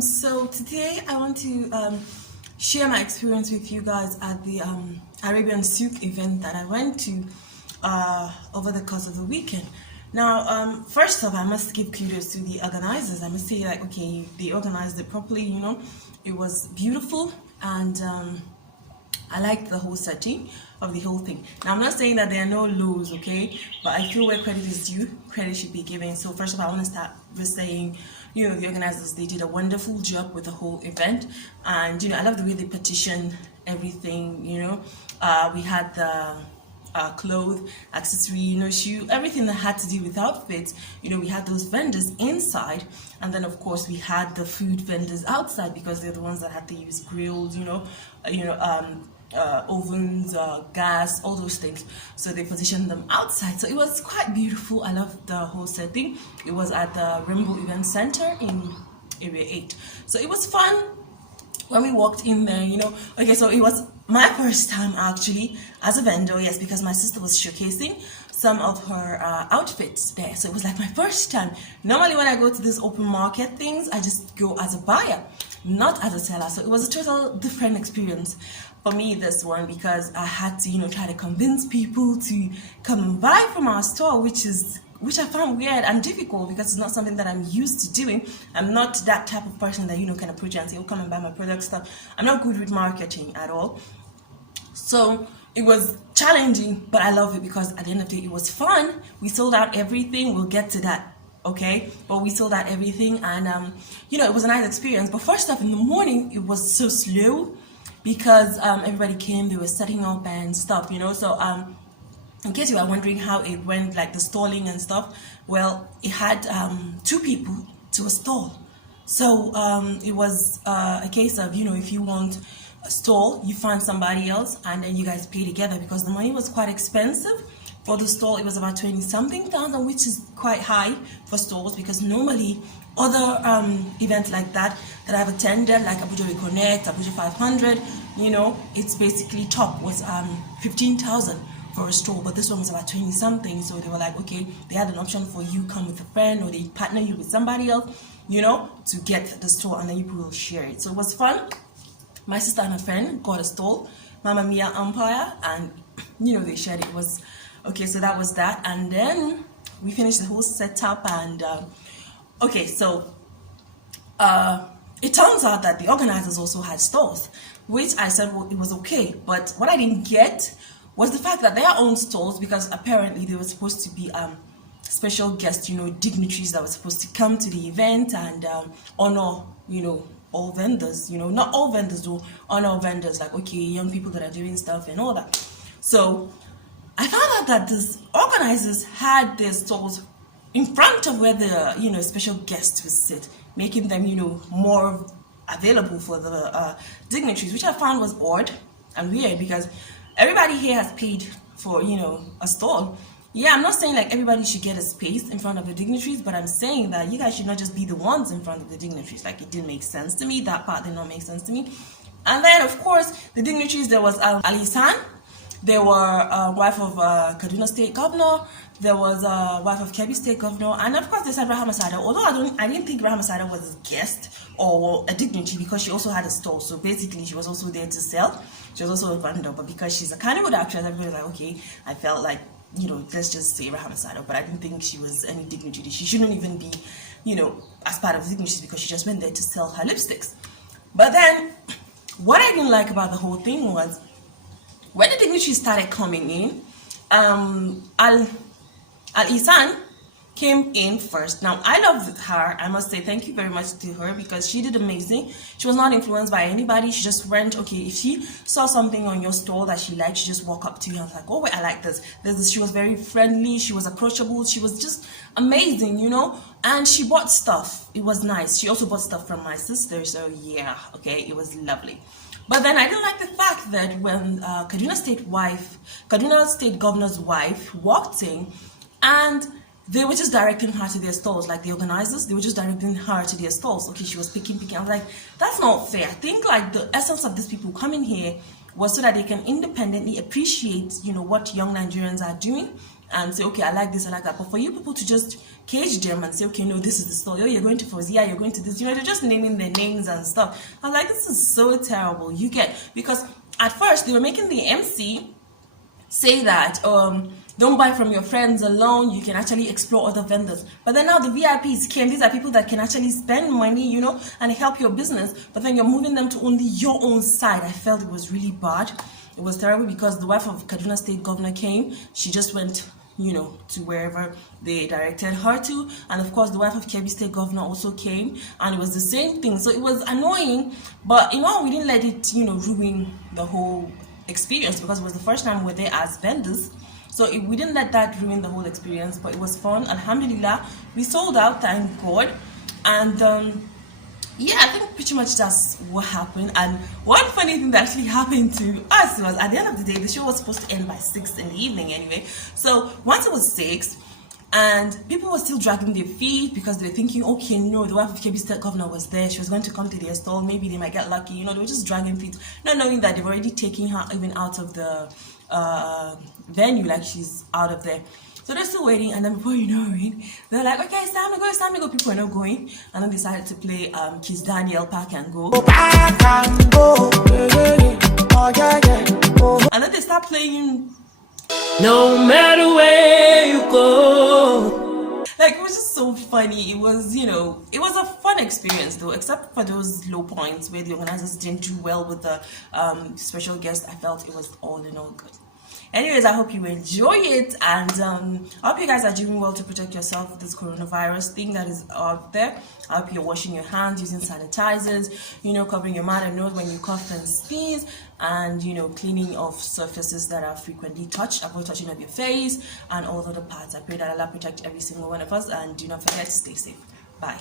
So today I want to share my experience with you guys at the Arabian souq event that I went to over the course of the weekend. Now, first off, I must give kudos to the organizers. I must say, like, okay, they organized it properly. It was beautiful, and I liked the whole setting of the whole thing. Now, I'm not saying that there are no lows, okay, but I feel where credit is due, credit should be given. So first of all, I want to start with saying, the organizers, they did a wonderful job with the whole event. And, I love the way they petitioned everything, we had the clothes, accessory, shoe, everything that had to do with outfits. We had those vendors inside, and then of course we had the food vendors outside because they're the ones that had to use grills, ovens, gas, all those things. So they positioned them outside. So it was quite beautiful. I loved the whole setting. It was at the Rainbow Event Center in Area 8. So it was fun when we walked in there, Okay, so it was my first time actually as a vendor, yes, because my sister was showcasing some of her outfits there. So it was like my first time. Normally when I go to these open market things, I just go as a buyer, not as a seller. So it was a total different experience for me, this one, because I had to, try to convince people to come and buy from our store, which I found weird and difficult because it's not something that I'm used to doing. I'm not that type of person that, can approach you and say, oh, come and buy my product stuff. I'm not good with marketing at all. So it was challenging, but I love it because at the end of the day, it was fun. We sold out everything. We'll get to that, okay? But we sold out everything, and, it was a nice experience. But first off, in the morning, it was so slow because everybody came, they were setting up and stuff, So in case you are wondering how it went, like the stalling and stuff, well, it had 2 people to a stall. So it was a case of, if you want a stall, you find somebody else and then you guys pay together, because the money was quite expensive. For the stall, it was about 20-something thousand, which is quite high for stalls, because normally other events like that I've attended, like Abuja Reconnect, Abuja 500, it's basically top was 15,000 for a store, but this one was about 20-something. So they were like, okay, they had an option for you come with a friend, or they partner you with somebody else, to get the store, and then you will share it. So it was fun. My sister and a friend got a stall, Mama Mia Empire, and they shared it. It was okay. So that was that, and then we finished the whole setup, and okay, so it turns out that the organizers also had stalls, which I said, well, it was okay. But what I didn't get was the fact that their own stalls, because apparently they were supposed to be special guests, dignitaries that were supposed to come to the event and honor, all vendors, not all vendors do, honor vendors, like, okay, young people that are doing stuff and all that. So I found out that these organizers had their stalls in front of where the, special guests would sit, making them, more available for the dignitaries, which I found was odd and weird, because everybody here has paid for, a stall. Yeah, I'm not saying like everybody should get a space in front of the dignitaries, but I'm saying that you guys should not just be the ones in front of the dignitaries. Like, it didn't make sense to me. That part did not make sense to me. And then, of course, the dignitaries, there was Ali San. There were wife of Kaduna State Governor. There was wife of Kebbi State Governor. And of course, they said Rahama Sada. Although I didn't think Rahama Sada was a guest or a dignitary, because she also had a stall. So basically, she was also there to sell. She was also a vendor. But because she's a Kannywood actress, everybody was like, okay, I felt like, let's just say Rahama Sada. But I didn't think she was any dignitary. She shouldn't even be, as part of the dignitaries, because she just went there to sell her lipsticks. But then, what I didn't like about the whole thing was, when the dignitaries started coming in, Al-Isan came in first. Now, I loved her. I must say thank you very much to her, because she did amazing. She was not influenced by anybody. She just went, okay, if she saw something on your store that she liked, she just walk up to you and was like, oh, wait, I like this. She was very friendly. She was approachable. She was just amazing, and she bought stuff. It was nice. She also bought stuff from my sister. So yeah, okay, it was lovely. But then I didn't like the fact that when Kaduna State Governor's wife walked in, and they were just directing her to their stalls, like the organizers, they were just directing her to their stalls. Okay, she was picking. I was like, that's not fair. I think like the essence of these people coming here was so that they can independently appreciate, what young Nigerians are doing and say, okay, I like this, I like that. But for you people to just cage them and say, okay, no, this is the store. Oh, you're going to Fozia, you're going to this. They're just naming their names and stuff. I was like, this is so terrible. You get, because at first they were making the MC say that don't buy from your friends alone, you can actually explore other vendors. But then now the VIPs came. These are people that can actually spend money, and help your business, but then you're moving them to only your own side. I felt it was really bad. It was terrible because the wife of Kaduna State Governor came. She just went to wherever they directed her to, and of course the wife of Kebbi State Governor also came, and it was the same thing. So it was annoying, but we didn't let it ruin the whole experience, because it was the first time we were there as vendors. So we didn't let that ruin the whole experience, but it was fun. Alhamdulillah, we sold out, thank God. And yeah, I think pretty much that's what happened. And one funny thing that actually happened to us was, at the end of the day, the show was supposed to end by 6 in the evening anyway. So once it was 6, and people were still dragging their feet because they were thinking, okay, no, the wife of Kebbi State Governor was there. She was going to come to their stall. Maybe they might get lucky. They were just dragging feet, not knowing that they've already taken her even out of the venue, like she's out of there. So they're still waiting, and then before you know it, they're like, okay, it's time to go, it's time to go. People are not going, and then decided to play Kiss Daniel, Pack and Go. And then they start playing No Matter Where You Go. Like, it was just so funny. It was, it was a fun experience though, except for those low points where the organizers didn't do well with the special guest. I felt it was all in all good. Anyways, I hope you enjoy it, and I hope you guys are doing well to protect yourself with this coronavirus thing that is out there. I hope you're washing your hands using sanitizers, covering your mouth and nose when you cough and sneeze, and cleaning of surfaces that are frequently touched. Avoid touching of your face and all other parts. I pray that Allah protect every single one of us, and do not forget to stay safe. Bye.